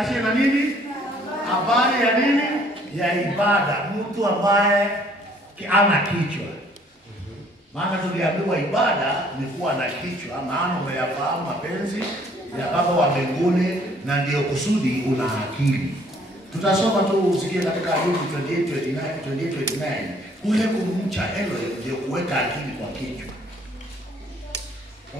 asiye na nini? Habari ya nini? Ya ibada. Mtu ambaye ana kichwa. Maana tuliambiwa ibada ni kuwa na kichwa, maana umeyafahamu mapenzi ya Baba wa mbinguni na ndio kusudi una akili. Tutasoma tu usikie katika Ayubu 28:29. Kule kumcha Elohim ndio kuweka akili kwa kichwa.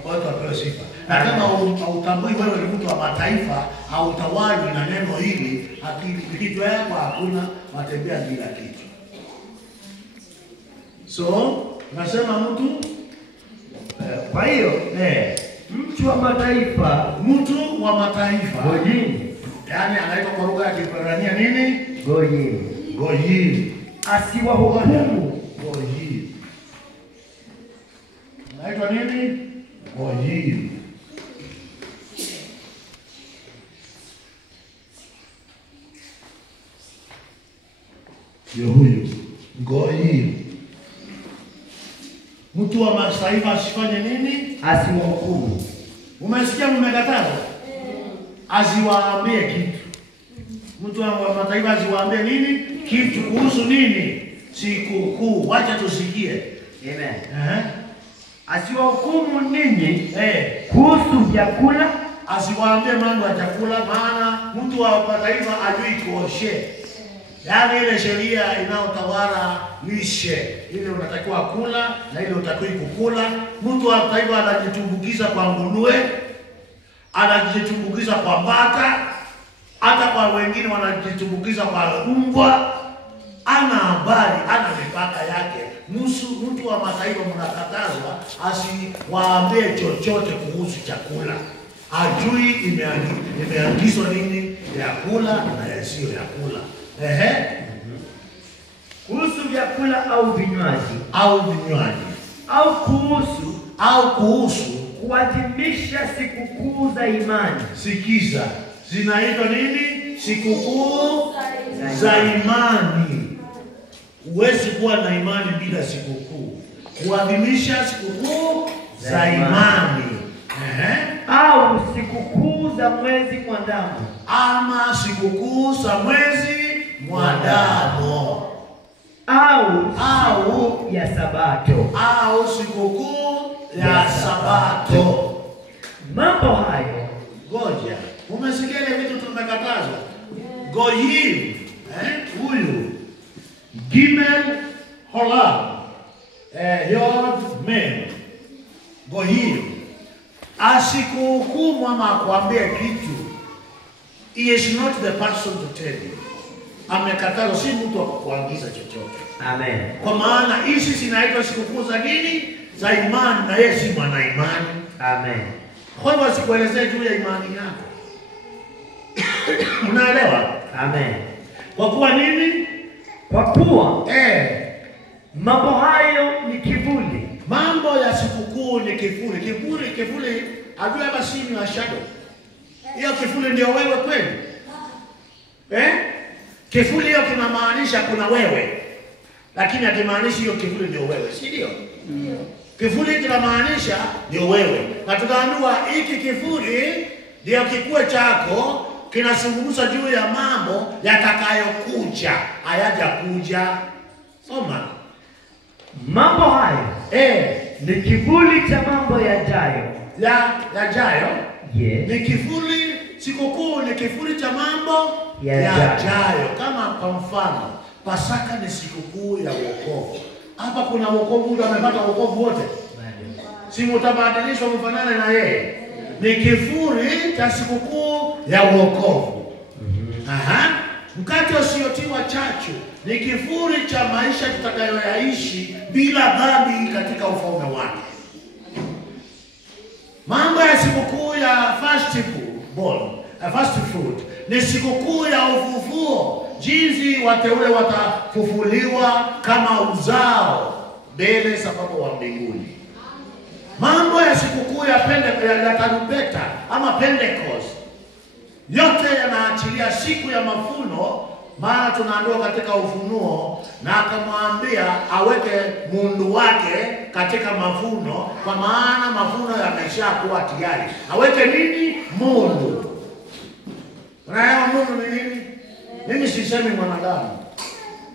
Kwa watu wapewe sifa. Na kama hautambui wewe ni mtu wa mataifa, hautawali na neno hili, akili kichwa yako hakuna, watembea bila kichwa. So, nasema mtu kwa hiyo mtu wa mataifa, Gojini. Yaani anaitwa kwa lugha ya Kiebrania nini? Gojini. Asiwahukumu. Gojini. Anaitwa nini? Gojini. Ndio huyu. Gojini. Mtu wa mataifa asifanye nini? Asiwahukumu. Umesikia mmekataza? Asiwaambie kitu. Mtu wa mataifa asiwaambie nini? Kitu kuhusu nini? Sikukuu. Wacha tusikie. Amen. Asiwahukumu ninyi kuhusu vyakula. Asiwaambie mambo ya chakula, maana mtu wa mataifa ajui kuoshe. Yaani ile sheria inayotawala lishe, ile unatakiwa kula na ile utakiwa kukula. Mtu wa mataifa anajitumbukiza kwa nguruwe, anajitumbukiza kwa bata, hata kwa wengine wanajitumbukiza kwa mbwa. Ana habari, ana mipaka yake. Mtu wa mataifa mnakatazwa asiwaambie chochote kuhusu chakula. Ajui imeagizwa nini ya kula na yasiyo ya kula. Kuhusu vyakula au vinywaji. Au kuhusu kuadhimisha sikukuu za imani. Sikiza, zinaitwa nini? Sikukuu za imani. Huwezi kuwa na imani bila sikukuu. Kuadhimisha sikukuu za imani. Au sikukuu za mwezi mwandamo. Ama sikukuu za mwezi mwandamo. Au ya Sabato. Au sikukuu ya Sabato. Mambo hayo. Ngoja. Umesikia ile vitu tumekatazwa? Goyim. Huyu. Gimel Holam. Yod Mem. Goyim. Asikuhukumu ama akwambie kitu. He is not the person to tell you. Amekatazwa, si mtu wa kukuagiza chochote. Amen. Kwa maana hizi zinaitwa sikukuu za nini? Za imani, na yeye si mwana imani. Amen. Kwa hivyo sikuelezea juu ya imani yako. Unaelewa? Amen. Kwa kuwa nini? Kwa kuwa mambo hayo ni kivuli. Mambo ya sikukuu ni kivuli. Kivuli, have you ever seen a shadow? Hiyo kivuli ndio wewe kweli? Kivuli hiyo kinamaanisha kuna wewe. Lakini hakimaanishi hiyo kivuli ndio wewe, si ndio? Kivuli kinamaanisha ndio wewe. Na tukaambiwa hiki kivuli ndio kikuwe chako, kinazungumza juu ya mambo yatakayokuja, hayajakuja. Soma. Mambo hayo ni kivuli cha mambo yajayo. Yajayo? Yes. Ni kivuli, sikukuu ni kivuli cha mambo yajayo. Kama kwa mfano, Pasaka ni sikukuu ya wokovu. Hapa kuna wokovu, mtu amepata wokovu wote. Si mtabadilishwa mfanane na yeye. Ni kivuli cha sikukuu ya wokovu. Mkate usiotiwa chachu ni kivuli cha maisha tutakayoyaishi bila dhambi katika ufalme wake. Mambo ya sikukuu ya fast food ni sikukuu ya ufufuo, jinsi wateule watafufuliwa kama uzao mbele za Baba wa mbinguni. Mambo ya sikukuu ya tarumbeta ama Pentecost, yote yanaachilia siku ya mavuno, maana tunaambiwa katika Ufunuo, na akamwambia aweke mundu wake katika mavuno, kwa maana mavuno yameshakuwa tayari. Aweke nini? Mundu. Unaelewa mafuno ni nini? Mimi sisemi mwanadamu.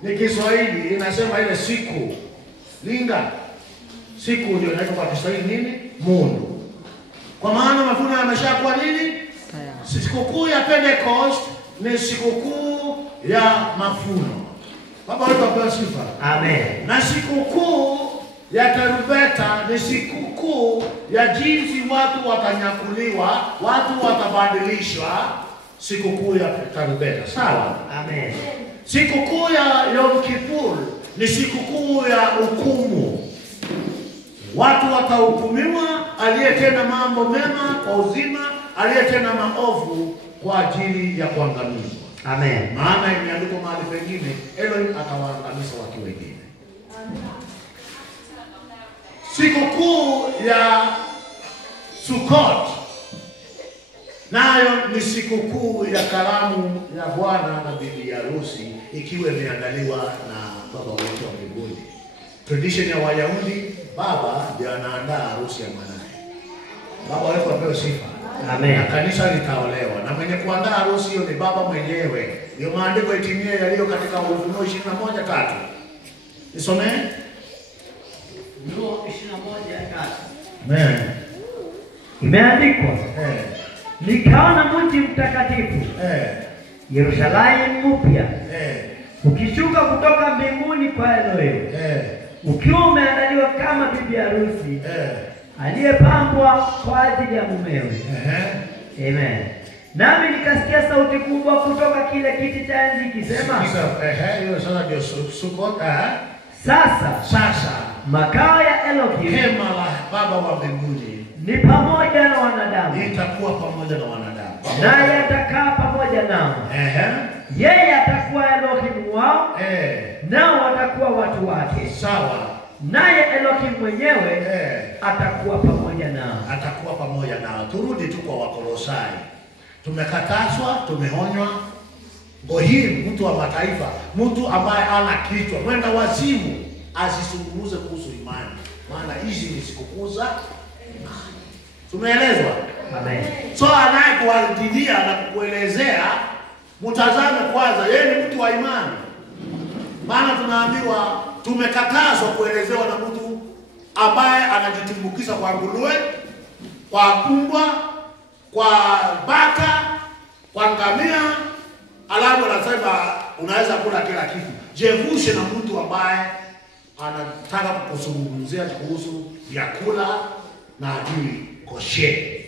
Ni Kiswahili inasema ile siku. Linga. Siku ndio inaitwa kwa Kiswahili nini? Mundu. Kwa maana mafuno yameshakuwa nini? Sikukuu ya Pentecost ni sikukuu ya mafuno. Baba wetu apewe sifa. Amen. Na sikukuu ya tarumbeta ni sikukuu ya jinsi watu watanyakuliwa, watu watabadilishwa, sikukuu ya tarumbeta. Sawa? Amen. Sikukuu ya Yom Kippur ni sikukuu ya hukumu. Watu watahukumiwa, aliyetenda mambo mema kwa uzima, aliyetenda maovu kwa ajili ya kuangamizwa. Amen. Maana imeandikwa mahali pengine, Elohim atawaangamiza watu wengine. Sikukuu ya Sukkot nayo ni sikukuu ya karamu ya bwana na bibi harusi, ikiwa imeandaliwa na baba wetu wa mbinguni. Tradition ya Wayahudi, baba ndiye anaandaa harusi ya mwanae. Baba wetu apewe sifa. Amen. Na kanisa litaolewa, na mwenye kuandaa harusi hiyo ni baba mwenyewe. Ndio maandiko itimie yaliyo katika Ufunuo 21:3. Nisomee. Ufunuo 21:3. Amen. Imeandikwa, nikaona mji mtakatifu, Yerusalemu mpya, ukishuka kutoka mbinguni kwa Elohim, ukiwa umeandaliwa kama bibi harusi aliyepambwa kwa ajili ya mumewe. Amen. Nami nikasikia sauti kubwa kutoka kile kiti cha enzi ikisema, hiyo sasa ndio Sukkot. Sasa makao ya Elohim, hema la baba wa mbinguni, ni pamoja na wanadamu. Itakuwa pamoja na wanadamu. Naye atakaa pamoja nao. Yeye atakuwa Elohim wao. Nao watakuwa watu wake. Sawa. Naye Elohim mwenyewe atakuwa pamoja nao. Atakuwa pamoja nao. Turudi tu kwa Wakolosai. Tumekatazwa, tumeonywa. Gohim, mtu wa mataifa, mtu ambaye ana kichwa, mwenda wazimu, asizungumze kuhusu imani. Maana hizi ni sikukuu za imani. Tumeelezwa? Amen. So anayekuadilia na kukuelezea, mtazame kwanza yeye ni mtu wa imani. Maana tunaambiwa tumekatazwa kuelezewa na mtu ambaye anajitumbukiza kwa nguruwe, kwa mbwa, kwa bata, kwa ngamia, alafu anasema unaweza kula kila kitu. Jevushe na mtu ambaye anataka kukuzungumzia kuhusu vyakula na adili koshe.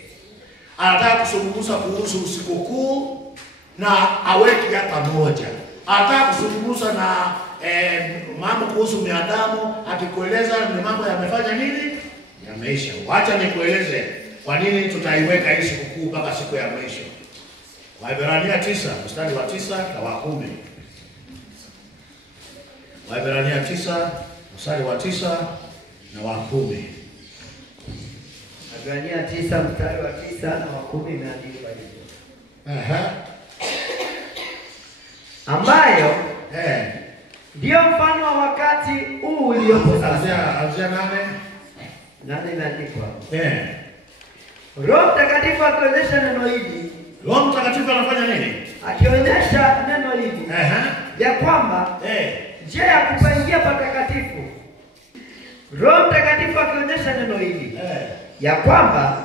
Anataka kuzungumza kuhusu sikukuu na aweki hata moja. Anataka kuzungumza na mambo kuhusu binadamu, akikueleza ni mambo yamefanya nini? Yameisha. Wacha nikueleze kwa nini tutaiweka hii sikukuu mpaka siku ya mwisho. Waebrania 9 mstari wa 9 na wa 10. Waebrania 9 mstari wa 9 na wa 10. Waebrania 9 mstari wa 9 na wa 10 imeandikwa hivyo. Ambayo ndio mfano wa wakati huu uliopo sasa. Anzia nane imeandikwa. Roho Mtakatifu akionyesha neno hili. Roho Mtakatifu anafanya nini? Akionyesha neno hili. Ya kwamba njia ya kupaingia patakatifu. Roho Mtakatifu akionyesha neno hili. Ya kwamba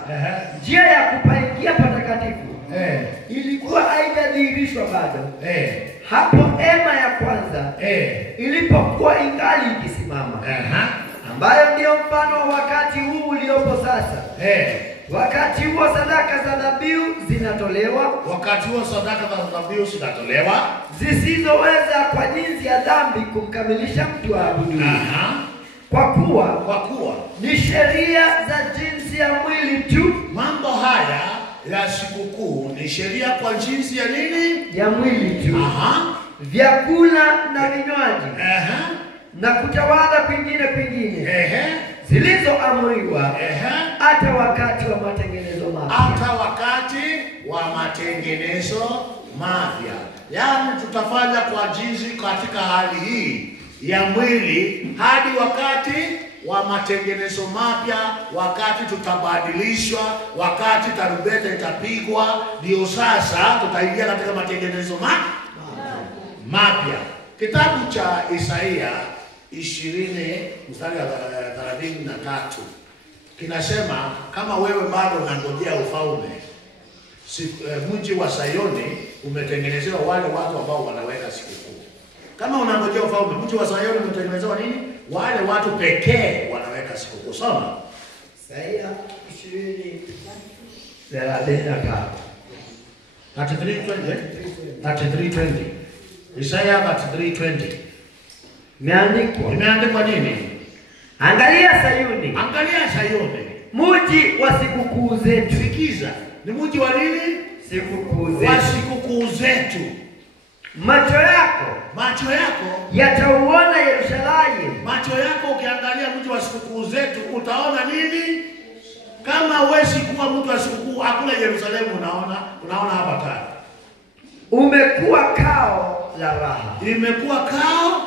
njia ya kupaingia patakatifu ilikuwa haijadhihirishwa bado. Hapo hema ya kwanza ilipokuwa ingali ikisimama. Ambayo ndio mfano wa wakati huu uliopo sasa. Wakati huo sadaka za dhabihu zinatolewa. Wakati huo sadaka za dhabihu zinatolewa zisizoweza kwa jinsi ya dhambi kumkamilisha mtu aabudu. Kwa kuwa ni sheria za jinsi ya mwili tu. Mambo haya ya sikukuu ni sheria kwa jinsi ya nini? Ya mwili tu. Vyakula na vinywaji. Na kutawala kwingine zilizoamriwa hata wakati wa matengenezo mapya. Hata wakati wa matengenezo mapya. Yaani tutafanya kwa jinsi katika hali hii ya mwili hadi wakati wa matengenezo mapya, wakati tutabadilishwa, wakati tarumbeta itapigwa, ndio sasa tutaingia katika matengenezo mapya. Kitabu cha Isaia 20 mstari wa 33 kinasema, kama wewe bado unangojea ufalme, mji wa Sayoni umetengenezewa wale watu ambao wanaweka sikukuu. Kama unangojea ufalme, mji wa Sayoni umetengenezewa nini? Wale watu pekee wanaweka sikukuu. Soma Isaia 20:33. 33:20. Isaia 33:20. Imeandikwa nini? Angalia Sayuni. Angalia Sayuni, mji wa sikukuu zetu. Sikiza, ni mji wa nini? Sikukuu zetu. Wa sikukuu zetu. Macho yako yatauona Yerusalemu. Macho yako ukiangalia mji wa sikukuu zetu utaona nini? Kama huwezi kuwa mtu wa sikukuu, hakuna Yerusalemu unaona hapa tayari. Umekuwa kao la raha. Imekuwa kao.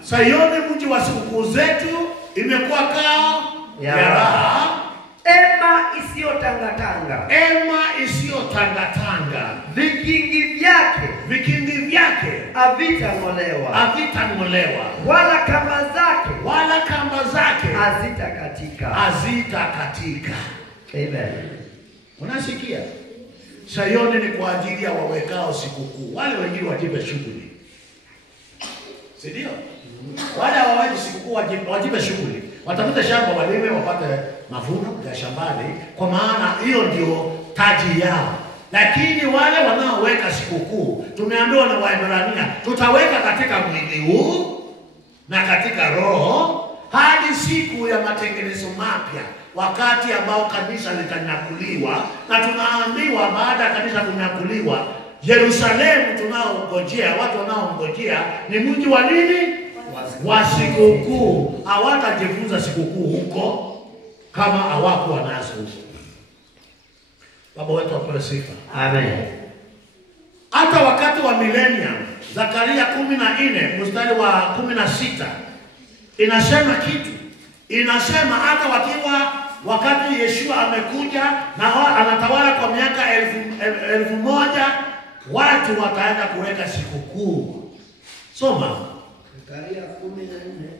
Sayoni, mji wa sikukuu zetu, imekuwa kao ya raha. Ema isiyotangatanga. Vikingi vyake havitang'olewa. Wala kamba zake hazitakatika. Amen. Unasikia? Sayoni ni kwa ajili ya wawekao sikukuu. Wale wengine wajipe shughuli. Si ndio? Wale hawaweki sikukuu wajipe shughuli. Watafute shamba walime wapate mavuno ya shambani, kwa maana hiyo ndio taji yao. Lakini wale wanaoweka sikukuu, tumeambiwa na Waebrania, tutaweka katika mwili huu na katika roho hadi siku ya matengenezo mapya, wakati ambao kanisa litanyakuliwa. Na tunaambiwa baada ya kanisa kunyakuliwa, Yerusalemu tunaongojea, watu wanaongojea ni mji wa nini? Wa sikukuu. Hawatajifunza sikukuu huko kama hawakuwa nazo huko. Baba wetu apewe sifa. Amen. Hata wakati wa millennium, Zakaria 14 mstari wa 16 inasema kitu. Inasema hata wakati Yeshua amekuja na anatawala kwa miaka 1000, watu wataenda kuweka sikukuu. Soma Zakaria 14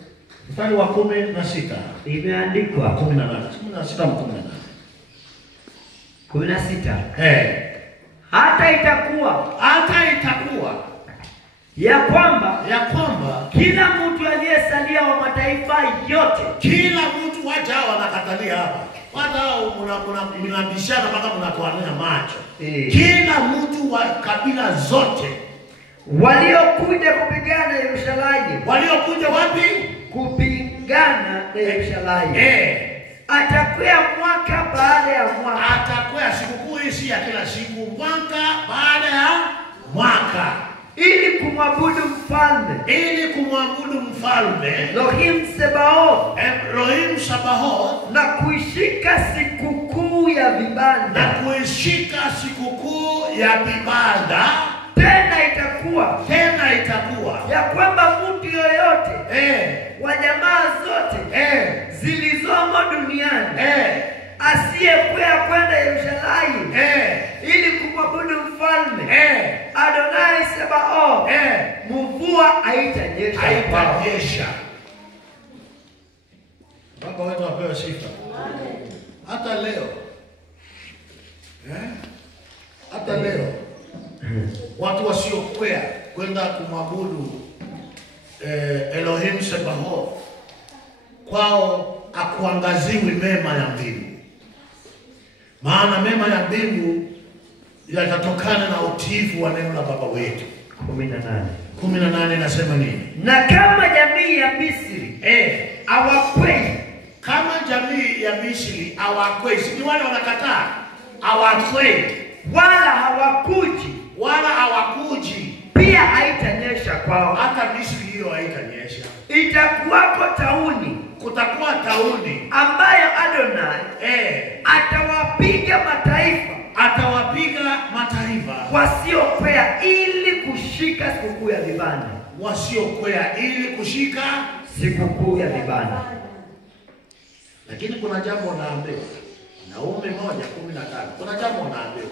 mstari wa 16. Imeandikwa 16. Hata itakuwa ya kwamba kila mtu aliyesalia wa mataifa yote, kila mtu wacha wanakatalia hapa. Wao mnabishana mpaka mnatoania macho. Kila mtu wa kabila zote waliokuja kupigana Yerusalemu. Waliokuja wapi? Kupigana Yerusalemu. Atakwea mwaka baada ya mwaka. Atakwea sikukuu hii ya kila siku, mwaka baada ya mwaka, ili kumwabudu mfalme Elohim Sabaoth, na kuishika sikukuu ya vibanda. Tena itakuwa ya kwamba mtu yoyote wa jamaa zote zilizomo duniani asiyekwea kwenda Yerusalemu ili kumwabudu mfalme Adonai Sabaoth, mvua haitanyesha. Baba wetu apewe sifa. Hata leo watu wasiokwea kwenda kumwabudu Elohim Sabaoth, kwao akuangaziwi mema ya mbingu. Maana mema ya mbingu yatatokana na utiifu wa neno la Baba wetu. 18 nasema nini? Na kama jamii ya Misri hawakwei, kama jamii ya Misri hawakwei, si wale wanakataa, hawakwei wala hawakuji, pia haitanyesha kwao. Hata Misri hiyo haitanyesha. Kutakuwa tauni ambayo Adonai atawapiga mataifa wasiokwea ili kushika sikukuu ya vibanda. wasiokwea ili kushika sikukuu ya vibanda. Lakini kuna jambo naambiwa. Naume 1:15. Kuna jambo naambiwa.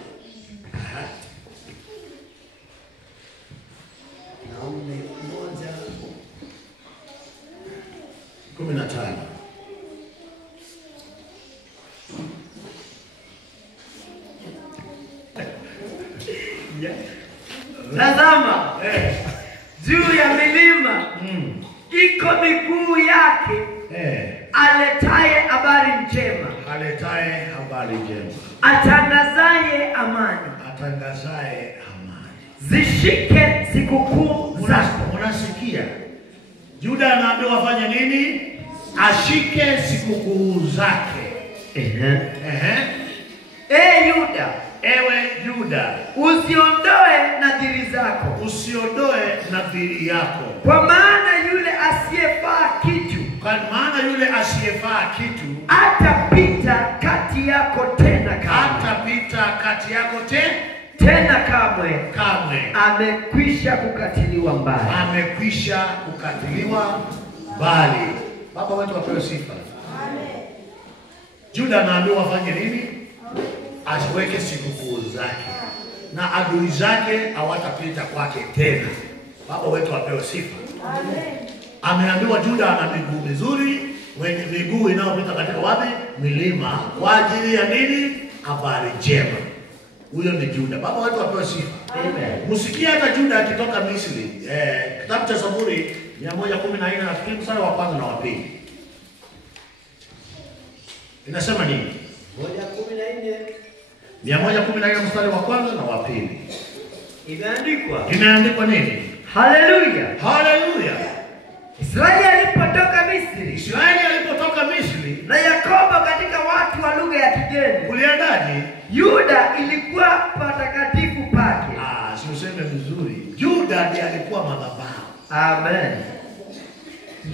Naume 1:15. Tazama, juu ya milima iko miguu yake, aletaye habari njema, aletaye habari njema, atangazaye amani, atangazaye amani. Zishike sikukuu zako. Unasikia? Yuda anaambiwa afanye nini? Ashike sikukuu zake. Yuda, ewe Yuda, usiondoe nadhiri zako, usiondoe nadhiri yako, kwa maana yule asiyefaa kitu, atapita kati yako tena kamwe, amekwisha kukatiliwa mbali. Baba wetu apewe sifa. Yuda anaambiwa afanye nini? Asiweke sikukuu zake, na adui zake hawatapita kwake tena. Baba wetu apewe sifa. Ameambiwa Yuda ana miguu mizuri, wenye miguu inayopita katika wapi? Milima. Kwa ajili ya nini? Habari njema. Huyo ni Yuda. Baba wetu apewe sifa. Msikie hata Yuda akitoka Misri. Kitabu cha Zaburi 114 nafikiri mstari wa 1 na wa 2. Inasema nini? 114 mstari wa 1 na wa 2. Imeandikwa nini? Haleluya. Haleluya. Israeli alipotoka Misri, na Yakobo katika watu wa lugha ya kigeni, kuliendaje? Yuda ilikuwa patakatifu pake. Si useme vizuri. Yuda ndiye alikuwa madhabahu. Amen.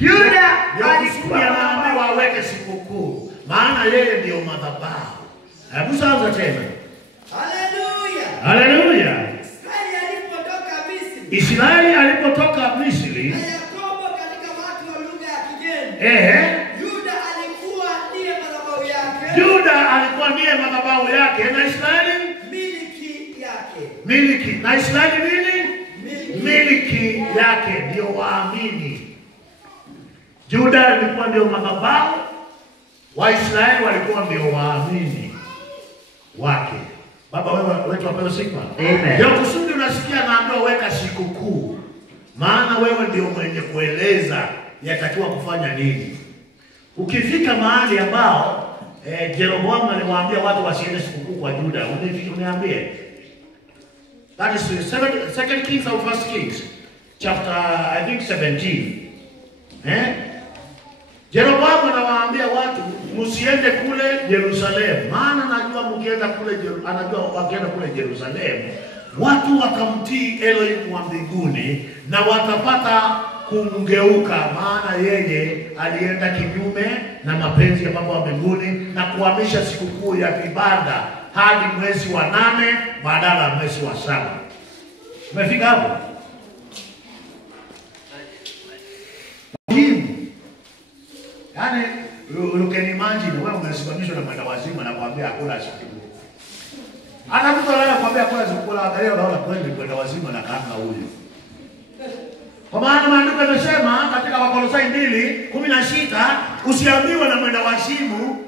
Yuda alikuwa anaambiwa aweke sikukuu, maana yeye ndio madhabahu. Hebu sasa tena. Haleluya. Haleluya. Israeli alipotoka Misri, na Yakobo katika watu wa lugha ya kigeni, Yuda alikuwa ndiye madhabahu yake, na Israeli miliki. Na Israeli nini? Miliki yake, ndio waamini. Yuda alikuwa ndio madhabahu, Waisraeli walikuwa ndio waamini wake. Baba wetu apewe sifa. Amen. Ndio kusudi unasikia naambiwa weka sikukuu, maana wewe ndio mwenye kueleza yatakiwa kufanya nini. Ukifika mahali ambao Jeroboamu aliwaambia watu wasiende sikukuu kwa Yuda, uniambie. That is 2 Kings or 1 Kings chapter I think 17. Jeroboamu anawaambia watu msiende kule Yerusalemu, maana najua mkienda kule wakienda kule Yerusalemu watu wakamtii Elohim wa mbinguni na watapata kumgeuka, maana yeye alienda kinyume na mapenzi ya Baba wa mbinguni na kuhamisha sikukuu ya vibanda hadi mwezi wa 8 badala ya mwezi wa 7. Umefika hapo? Yaani you can imagine wewe umesimamishwa na mwenda wazimu na kuambia hakuna sikukuu. Hata mtu anakuambia hakuna sikukuu, angalia unaona kweli mwenda wazimu na kama huyo. Kwa maana maandiko yanasema katika Wakolosai 2:16 usiambiwe na mwenda wazimu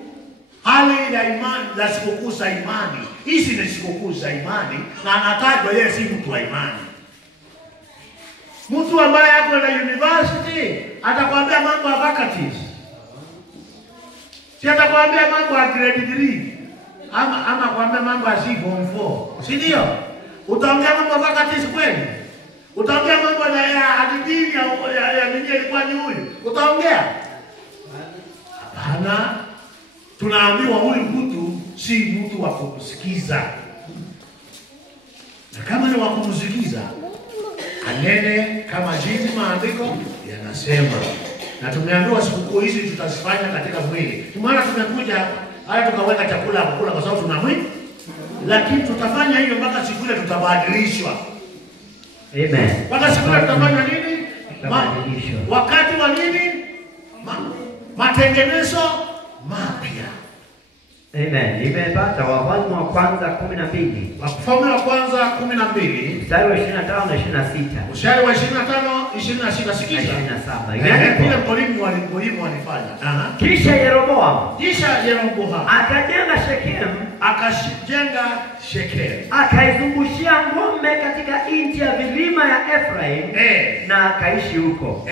hali ya imani za sikukuu za imani. Hizi ni sikukuu za imani na anatajwa yeye si mtu wa imani. Mtu ambaye yako na university atakwambia mambo ya faculties. Si atakwambia mambo ya grade 3 ama kwambia mambo ya form 4. Si ndio? Utaongea mambo ya faculties kweli? Utaongea mambo ya adili ya nini ilikuwa ni huyu? Utaongea? Hapana. Tunaambiwa huyu mtu si mtu wa kusikiza. Na kama ni wa kumsikiza, anene kama jinsi maandiko yanasema. Na tumeambiwa sikukuu hizi tutazifanya katika mwili. Tumeona tumekuja hata tukaweka chakula kukula kwa sababu tuna mwili. Lakini tutafanya hivyo mpaka siku ile tutabadilishwa. Amen. Mpaka siku ile tutafanya nini? Wakati wa nini? Matengenezo mapya. Amen. Nimepata Wafalme wa kwanza 12. Wafalme wa kwanza 12. Mstari wa 25 na 26. Mstari wa 25, 26 sikiza. 27. Vile mwalimu alifanya. Kisha Yeroboam akajenga Shekemu. Akaizungushia ngome katika nchi ya vilima ya Efraim na akaishi huko.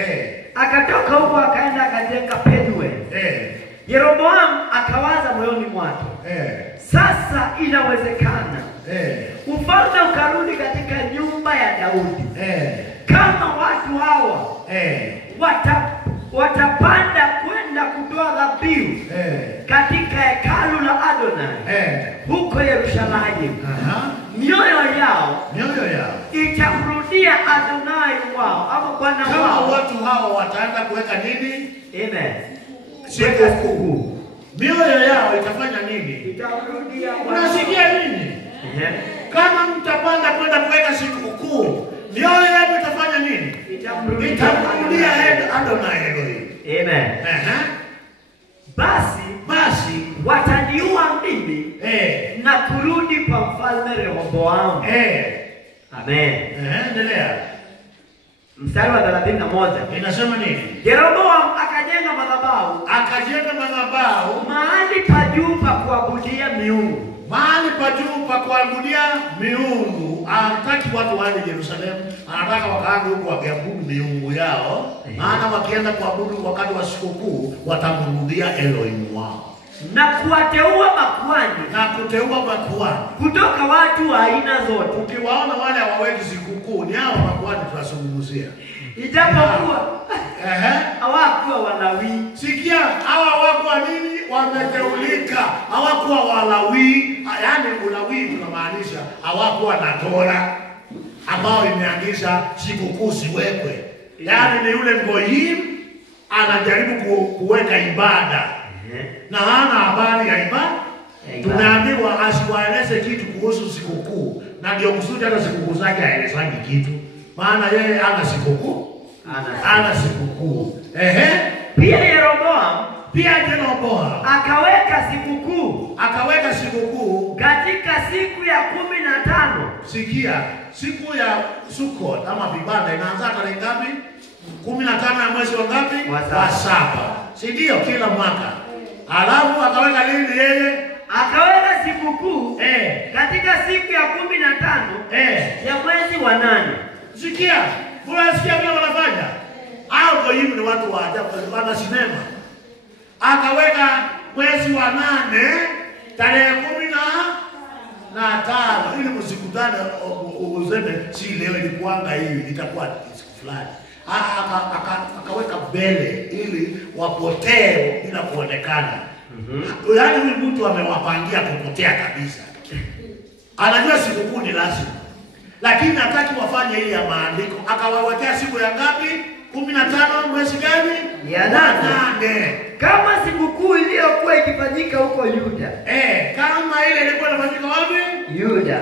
Akatoka huko akaenda akajenga Penuel. Yeroboam akawaza moyoni mwake, sasa inawezekana ufalme ukarudi katika nyumba ya Daudi kama watu hawa watapanda kwenda kutoa dhabihu katika hekalu la Adonai huko Yerusalemu. Mioyo yao itamrudia Adonai wao ama Bwana wao. Kama watu hao wataanza kuweka nini? Amen. Sikukuu. Mioyo yao itafanya nini? Itamrudia. Unasikia nini? Kama mtapanda kwenda kuweka sikukuu, mioyo yao itafanya nini? Itamrudia Adonai Elohim. Amen. Basi wataniua mimi na kurudi kwa mfalme Rehoboam. Amen. Endelea. Mstari wa 31 inasema nini? Yeroboam akajenga madhabahu mahali pa juu pa kuabudia miungu. Anataki watu waende Yerusalemu, anataka wakaanze huko wakiabudu miungu yao. Maana wakienda kuabudu wakati wa sikukuu watamrudia Elohim wao. Na kuwateua makuhani kutoka watu wa aina zote. Ukiwaona wale hawaweki sikukuu, ni hao makuhani tunazungumzia. Ijapokuwa hawakuwa Walawi. Sikia, hawa hawakuwa nini? Wameteulika. Hawakuwa Walawi. Yaani Ulawi tunamaanisha hawakuwa na Torah ambao imeangisha sikukuu siwekwe. Yaani ni yule Goyim anajaribu kuweka ibada na hana habari ya ibada. Tumeambiwa asiwaeleze kitu kuhusu sikukuu, na ndio kusudi hata sikukuu zake haelezangi kitu, maana yeye ana sikukuu, ana sikukuu. Pia Yeroboam akaweka sikukuu katika siku ya 15. Sikia, siku ya Sukkot ama vibanda inaanza tarehe ngapi? 15 ya mwezi wa ngapi? Wa 7. Si ndio kila mwaka? Alafu akaweka lini yeye? Akaweka sikukuu katika siku ya 15 ya mwezi wa 8. Sikia, unasikia vile wanafanya? Hao Goyim ni watu wa ajabu, wana sinema. Akaweka mwezi wa 8 tarehe 15 ili msikutane useme si leo ilikuanga hivi, itakuwa siku fulani. Akaweka mbele ili wapotee bila kuonekana. Yaani huyu mtu amewapangia kupotea kabisa. Anajua sikukuu ni lazima, lakini hataki wafanye ile ya maandiko. Akawawekea siku ya ngapi? 15 mwezi gani? Ya 8. Kama sikukuu iliyokuwa ikifanyika huko Yuda. Kama ile ilikuwa inafanyika wapi? Yuda.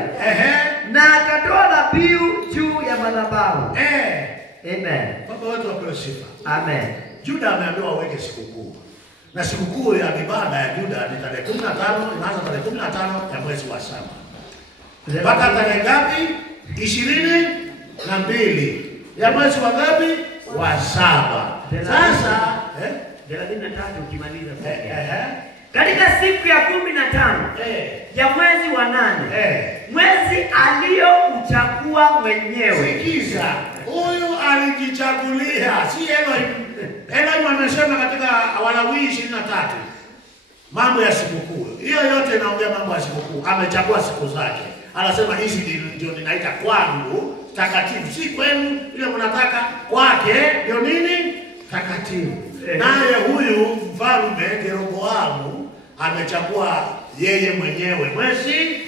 Na akatoa dhabihu juu ya madhabahu. Amen. Baba wetu apewe sifa. Amen. Juda ameambiwa aweke sikukuu. Na sikukuu ya ibada ya Juda ni tarehe 15, inaanza tarehe 15 ya mwezi wa 7. Mpaka tarehe ngapi? 22 ya mwezi wa ngapi? Wa 7. Sasa 33 ukimaliza katika siku ya 15 ya mwezi wa 8, mwezi aliyouchagua mwenyewe. Sikiza, huyu alijichagulia, si Elohim. Elohim amesema katika Walawi 23 mambo ya sikukuu. Hiyo yote inaongea mambo ya sikukuu. Amechagua siku zake. Anasema hizi ndio ninaita kwangu takatifu, si kwenu ile mnataka. Kwake ndio nini? Takatifu. Naye huyu mfalme Yeroboamu amechagua yeye mwenyewe mwezi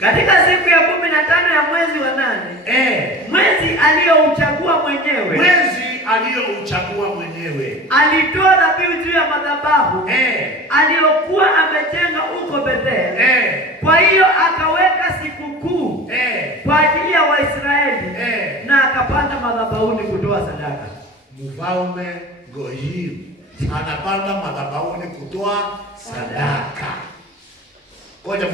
katika siku ya 15 ya mwezi wa 8, mwezi aliyouchagua mwenyewe. Alitoa dhabihu juu ya madhabahu aliyokuwa amejenga huko Bethel. Kwa hiyo akaweka sikukuu kwa ajili ya Waisraeli na akapanda madhabahuni kutoa sadaka. Mfalme Goyim anapanda madhabahuni kutoa sadaka. Ngoja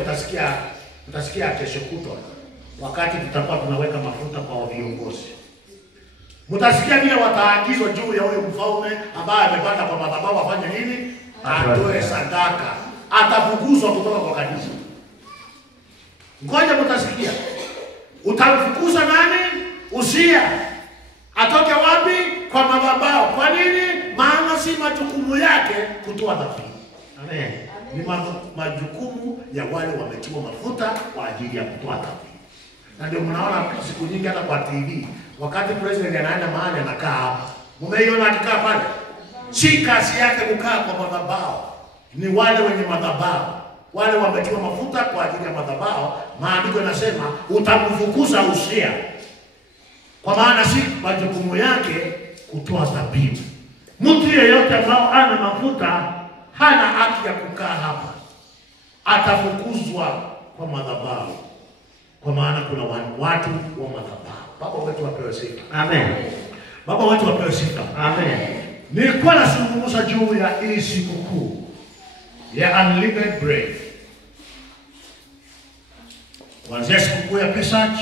mtasikia kesho kutwa wakati tutakuwa tunaweka mafuta kwa viongozi. Mtasikia vile wataagizwa juu ya huyo mfalme ambaye amepanda kwa madhabahu afanye nini? Atoe sadaka. Atafukuzwa kutoka kwa kanisa. Ngoja mtasikia. Utamfukuza nani? Uzia. Atoke wapi? Kwa madhabahu. Kwa nini? Maana si majukumu yake kutoa dhabihu. Amen. Ni majukumu ya wale wametiwa mafuta kwa ajili ya kutoa dhabihu. Na ndio mnaona siku nyingi hata kwa TV wakati president anaenda mahali anakaa hapa. Mmeiona akikaa pale? Si kazi yake kukaa kwa madhabahu. Ni wale wenye madhabahu. Wale wametiwa mafuta kwa ajili ya madhabahu. Maandiko yanasema utamfukuza Uzia. Kwa maana si majukumu yake kutoa dhabihu. Mtu yeyote ambao ana mafuta hana haki ya kukaa hapa. Atafukuzwa kwa madhabahu. Kwa maana kuna watu wa madhabahu. Baba wetu wapewe sifa. Amen. Baba wetu wapewe sifa. Amen. Nilikuwa nazungumza juu ya hii sikukuu ya unleavened bread. Kuanzia sikukuu ya Pesach